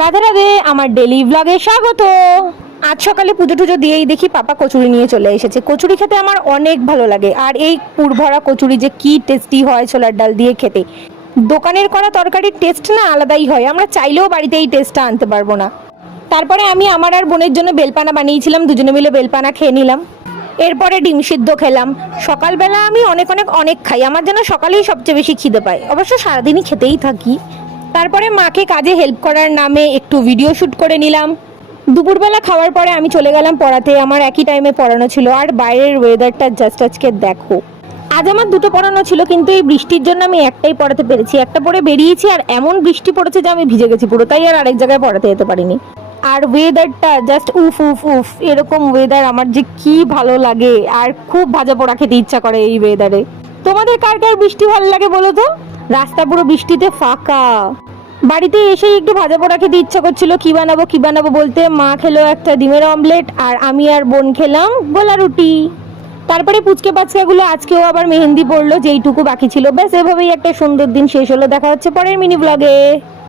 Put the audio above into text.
রাধে রাধে, আমার ডেলি ব্লগে স্বাগত। আজ সকালে পুজো টুজো দিয়েই দেখি পাপা কচুরি নিয়ে চলে এসেছে। কচুরি খেতে আমার অনেক ভালো লাগে, আর এই পুরভরা কচুরি যে কি টেস্টি হয় ছোলার ডাল দিয়ে খেতে। দোকানের করা তরকারির টেস্ট না আলাদাই হয়, আমরা চাইলেও বাড়িতে এই টেস্টটা আনতে পারবো না। তারপরে আমি আমার আর বোনের জন্য বেলপানা বানিয়েছিলাম, দুজনে মিলে বেলপানা খেয়ে নিলাম। এরপরে ডিম সিদ্ধ খেলাম। সকালবেলা আমি অনেক অনেক অনেক খাই, আমার যেন সকালেই সবচেয়ে বেশি খিদে পায়, অবশ্য সারাদিনই খেতেই থাকি। তারপরে মাকে কাজে হেল্প করার নামে একটু ভিডিও শ্যুট করে নিলাম। দুপুরবেলা খাওয়ার পরে আমি চলে গেলাম পড়াতে, আমার একই টাইমে পড়ানো ছিল। আর বাইরের ওয়েদারটা জাস্ট আজকে দেখো। আজ আমার দুটো পড়ানো ছিল, কিন্তু এই বৃষ্টির জন্য আমি একটাই পড়াতে পেরেছি। একটা পড়ে বেরিয়েছি, আর এমন বৃষ্টি পড়েছে যে আমি ভিজে গেছি পুরো, তাই আর আরেক জায়গায় পড়াতে যেতে পারিনি। আর ওয়েদারটা জাস্ট উফ উফ উফ, এরকম ওয়েদার আমার যে কি ভালো লাগে, আর খুব ভাজা পোড়া খেতে ইচ্ছা করে এই ওয়েদারে। তোমাদের কার কার বৃষ্টি ভালো লাগে বলো তো? রাস্তা পুরো বৃষ্টিতে ফাঁকা। বাড়িতে এসেই একটু ভাজা পোড়া খেতে ইচ্ছা করছিল, কি বানাবো বলতে মা খেলো একটা ডিমের অমলেট, আর আমি আর বোন খেলাম গোলা রুটি। তারপরে পুচকে বাচ্চাগুলো আজকেও আবার মেহেন্দি পড়লো, যেইটুকু বাকি ছিল। ব্যাস এভাবেই একটা সুন্দর দিন শেষ হলো। দেখা হচ্ছে পরের মিনি ব্লগে।